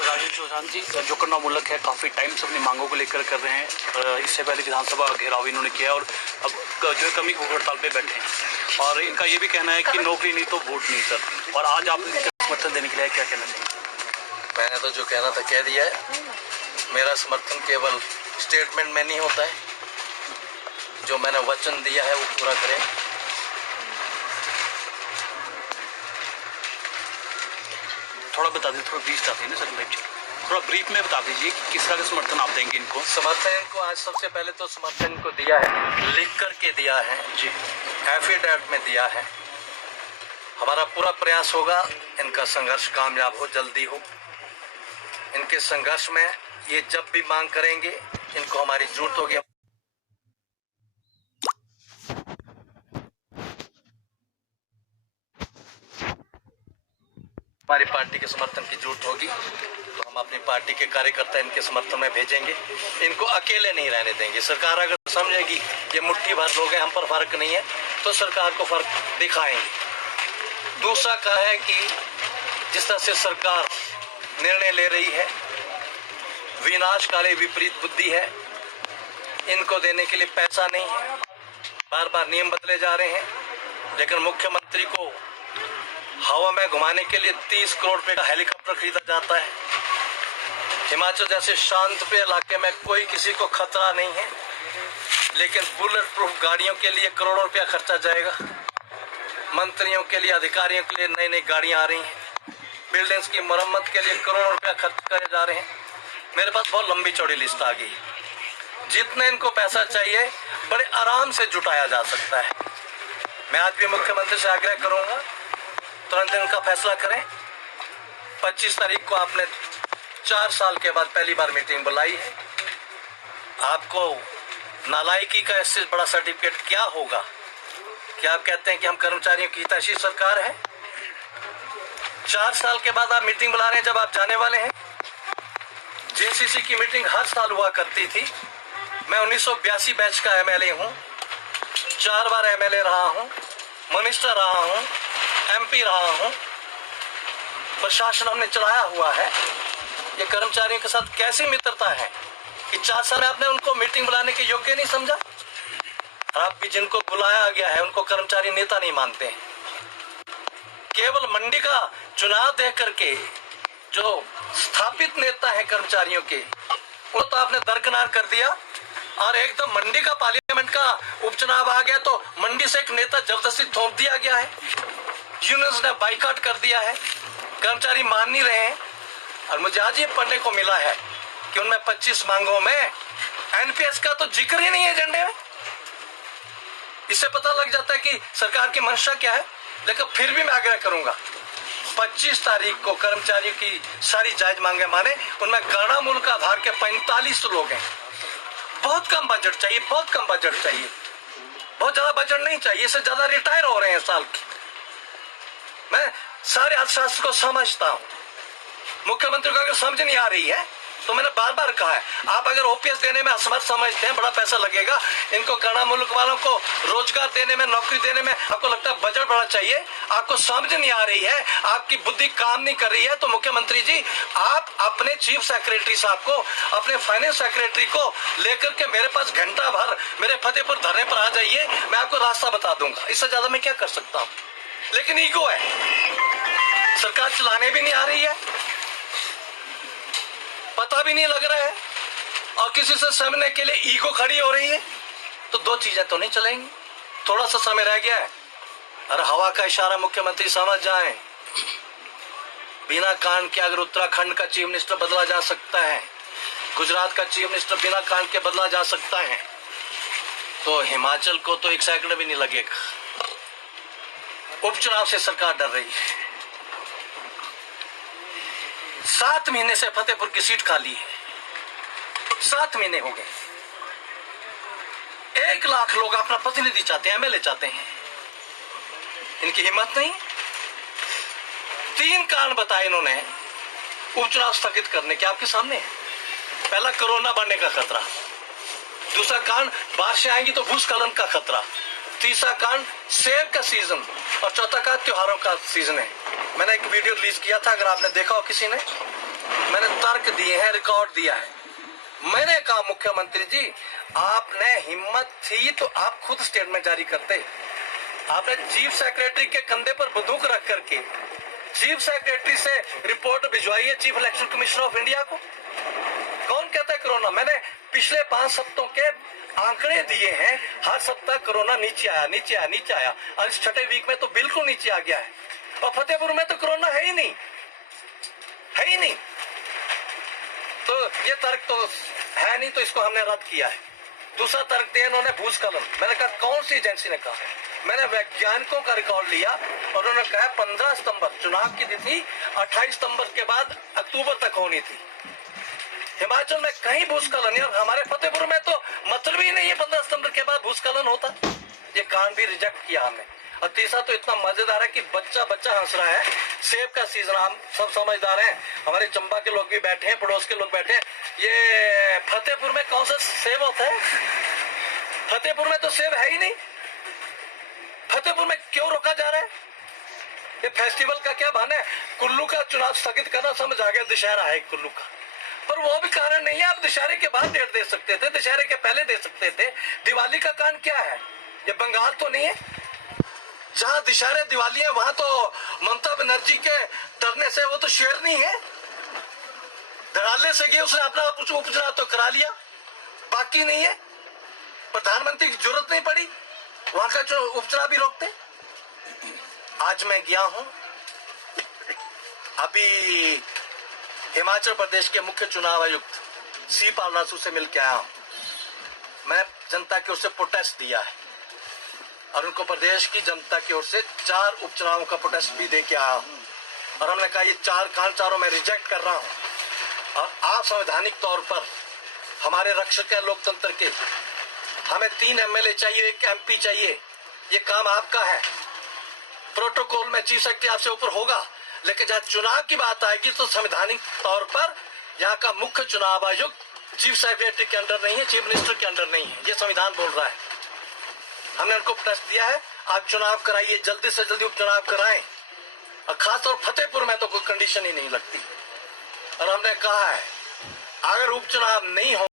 राजेश चौहान जी, जो करनामूलक है काफ़ी टाइम से अपनी मांगों को लेकर कर रहे हैं। इससे पहले विधानसभा घेराव इन्होंने किया और अब जो है कमी को हड़ताल पे बैठे हैं और इनका ये भी कहना है कि नौकरी नहीं तो वोट नहीं सर। और आज आप समर्थन देने के लिए क्या कहना चाहिए? मैंने तो जो कहना था कह दिया है। मेरा समर्थन केवल स्टेटमेंट में नहीं होता है, जो मैंने वचन दिया है वो पूरा करें। थोड़ा बता दीजिए, थोड़ा ब्रीफ आती है ना सर, लेक्चर थोड़ा ब्रीफ में बता दीजिए कि किस तरह का समर्थन आप देंगे इनको। समर्थन इनको आज सबसे पहले तो समर्थन इनको दिया है, लिख करके दिया है जी, एफिडेविट में दिया है। हमारा पूरा प्रयास होगा इनका संघर्ष कामयाब हो, जल्दी हो। इनके संघर्ष में ये जब भी मांग करेंगे इनको हमारी जरूरत होगी। हमारी पार्टी के समर्थन की जरूरत होगी तो हम अपनी पार्टी के कार्यकर्ता इनके समर्थन में भेजेंगे। इनको अकेले नहीं रहने देंगे। सरकार अगर समझेगी ये मुट्ठी भर लोग हैं, हम पर फर्क नहीं है, तो सरकार को फर्क दिखाएंगे। दूसरा क्या है कि जिस तरह से सरकार निर्णय ले रही है, विनाशकारी विपरीत बुद्धि है। इनको देने के लिए पैसा नहीं है, बार बार नियम बदले जा रहे हैं। लेकिन मुख्यमंत्री को हवा में घुमाने के लिए 30 करोड़ रुपए का हेलीकॉप्टर खरीदा जाता है। हिमाचल जैसे शांत पे इलाके में कोई किसी को खतरा नहीं है, लेकिन बुलेट प्रूफ गाड़ियों के लिए करोड़ों रुपया खर्चा जाएगा। मंत्रियों के लिए, अधिकारियों के लिए नई नई गाड़ियां आ रही हैं। बिल्डिंग्स की मरम्मत के लिए करोड़ों रुपया खर्च करे जा रहे हैं। मेरे पास बहुत लंबी चौड़ी लिस्ट आ गई। जितने इनको पैसा चाहिए बड़े आराम से जुटाया जा सकता है। मैं आज भी मुख्यमंत्री से आग्रह करूंगा तुरंत इनका फैसला करें। 25 तारीख को आपने 4 साल के बाद पहली बार मीटिंग बुलाई है। आपको नालायकी का इससे बड़ा सर्टिफिकेट क्या होगा कि आप कहते हैं कि हम कर्मचारियों की हितैषी सरकार है। 4 साल के बाद आप मीटिंग बुला रहे हैं जब आप जाने वाले हैं। जेसीसी की मीटिंग हर साल हुआ करती थी। मैं 1982 बैच का एमएलए हूँ, 4 बार एमएलए रहा हूँ, मिनिस्टर रहा हूँ, एमपी रहा हूँ। प्रशासन हमने चलाया हुआ है। ये कर्मचारियों के साथ कैसी मित्रता है कि 4 साल में आपने उनको मीटिंग बुलाने के योग्य नहीं समझा। आप भी जिनको बुलाया गया है उनको कर्मचारी नेता नहीं मानते हैं। केवल मंडी का चुनाव देख करके जो स्थापित नेता है कर्मचारियों के, वो तो आपने दरकिनार कर दिया। और एकदम मंडी का पार्लियामेंट का उपचुनाव आ गया तो मंडी से एक नेता जबरदस्ती थोप दिया गया है। यूनियंस ने बाइकआउट कर दिया है। कर्मचारी मान नहीं रहे हैं। और मुझे आज ये पढ़ने को मिला है कि उनमें 25 मांगों में एनपीएस का तो जिक्र ही नहीं है एजेंडे में। इससे पता लग जाता है कि सरकार की मंशा क्या है। लेकिन फिर भी मैं आग्रह करूंगा 25 तारीख को कर्मचारियों की सारी जायज मांगे माने। उनमें कर्णामूल का आधार के 45 लोग हैं। बहुत कम बजट चाहिए, बहुत कम बजट चाहिए, बहुत ज्यादा बजट नहीं चाहिए। इससे ज्यादा रिटायर हो रहे हैं साल की। मैं सारे अर्थशास्त्र को समझता हूँ। मुख्यमंत्री को अगर समझ नहीं आ रही है तो मैंने बार बार कहा है, आप अगर ओपीएस देने में असमर्थ समझते हैं, बड़ा पैसा लगेगा, इनको कर्णा मुल्क वालों को रोजगार देने में, नौकरी देने में आपको लगता है बजट बड़ा चाहिए, आपको समझ नहीं आ रही है, आपकी बुद्धि काम नहीं कर रही है, तो मुख्यमंत्री जी आप अपने चीफ सेक्रेटरी साहब को, अपने फाइनेंस सेक्रेटरी को लेकर के मेरे पास घंटा भर मेरे फतेहपुर धरने पर आ जाइए। मैं आपको रास्ता बता दूंगा। इससे ज्यादा मैं क्या कर सकता हूँ। लेकिन ईगो है, सरकार चलाने भी नहीं आ रही है, पता भी नहीं लग रहा है, और किसी से समझने के लिए ईगो खड़ी हो रही है। तो 2 चीजें तो नहीं चलेंगी। थोड़ा सा समय रह गया है। अरे हवा का इशारा मुख्यमंत्री समझ जाएं। बिना कांड के अगर उत्तराखंड का चीफ मिनिस्टर बदला जा सकता है, गुजरात का चीफ मिनिस्टर बिना कांड के बदला जा सकता है, तो हिमाचल को तो 1 सेकंड भी नहीं लगेगा। उपचुनाव से सरकार डर रही है। 7 महीने से फतेहपुर की सीट खाली है। 7 महीने हो गए। 1 लाख लोग अपना प्रतिनिधि चाहते हैं, एमएलए चाहते हैं। इनकी हिम्मत नहीं। 3 कारण बताए इन्होंने उपचुनाव स्थगित करने के, आपके सामने है। पहला, कोरोना बढ़ने का खतरा। दूसरा कारण, बारिशें आएंगी तो भूस्खलन का खतरा। तीसरा कांड सेब का सीजन और चौथा कांड त्योहारों का सीजन है। मैंने एक वीडियो रिलीज किया था, अगर आपने देखा हो किसी ने, मैंने तर्क दिए हैं, रिकॉर्ड दिया है। मैंने कहा मुख्यमंत्री जी, आपने हिम्मत थी तो आप खुद स्टेटमेंट जारी करते। आपने चीफ सेक्रेटरी के कंधे पर बंदूक रख करके चीफ सेक्रेटरी से रिपोर्ट भिजवाई है chief election commissioner of India को। कौन कहता है कोरोना? मैंने पिछले 5 हफ्तों के आंकड़े दिए हैं, हर सप्ताह कोरोना नीचे आया, नीचे आया, नीचे आया, और इस छठे वीक में तो बिल्कुल नीचे आ गया है। और फतेहपुर में तो कोरोना है ही नहीं, है ही नहीं। तो ये तर्क तो है नहीं, तो इसको हमने रद्द किया है। दूसरा तर्क दिया इन्होंने भूस्खलन। मैंने कहा कौन सी एजेंसी ने कहा? मैंने वैज्ञानिकों का रिकॉर्ड लिया और उन्होंने कहा 15 सितंबर चुनाव की तिथि 28 सितंबर के बाद अक्टूबर तक होनी थी। हिमाचल में कहीं भूस्खलन नहीं, और हमारे फतेहपुर में तो मतलब ही नहीं है 15 सितंबर के बाद भूस्खलन होता। ये कांड भी रिजेक्ट किया हमने। और तीसरा तो इतना मजेदार है कि बच्चा बच्चा हंस रहा है। सेब का सीजन, हम सब समझदार हैं, हमारे चंबा के लोग भी बैठे हैं, पड़ोस के लोग बैठे हैं। ये फतेहपुर में कौन सा सेब होता है? फतेहपुर में तो सेब है ही नहीं। फतेहपुर में क्यों रोका जा रहा है? ये फेस्टिवल का क्या बहाना है? कुल्लू का चुनाव स्थगित करना, समझ आ गया, दशहरा है कुल्लू का, पर वो भी कारण नहीं है। आप दशहरे के बाद डेट दे सकते थे, दशहरे के पहले दे सकते थे। दिवाली का कांड क्या है? ये बंगाल तो नहीं है जहां दशहरे दिवाली है, वहां तो ममता बनर्जी के डरने से वो तो शेर नहीं है, धड़ाले से गए, उसने अपना उपचुनाव तो करा लिया, बाकी नहीं है। प्रधानमंत्री की जरूरत नहीं पड़ी, वहां का उपचुनाव भी रोकते। आज मैं गया हूं, अभी हिमाचल प्रदेश के मुख्य चुनाव आयुक्त सी पालनासु से मिल के आया हूं। मैं जनता की ओर से प्रोटेस्ट दिया है और उनको प्रदेश की जनता की ओर से 4 उपचुनावों का प्रोटेस्ट भी दे के आया हूं। और हमने कहा ये 4 कांड चारों मैं रिजेक्ट कर रहा हूं। और आप संवैधानिक तौर पर हमारे रक्षक है लोकतंत्र के, हमें 3 एमएलए चाहिए, 1 एमपी चाहिए, ये काम आपका है। प्रोटोकॉल में चीफ सेक्रेटरी आपसे ऊपर होगा, लेकिन जहां चुनाव की बात आएगी तो संवैधानिक तौर पर यहाँ का मुख्य चुनाव आयुक्त चीफ सेक्रेटरी के अंडर नहीं है, चीफ मिनिस्टर के अंडर नहीं है, ये संविधान बोल रहा है। हमने उनको प्रेस दिया है, आप चुनाव कराइए, जल्दी से जल्दी उपचुनाव कराएं, और खासतौर फतेहपुर में तो कोई कंडीशन ही नहीं लगती। और हमने कहा है अगर उपचुनाव नहीं हो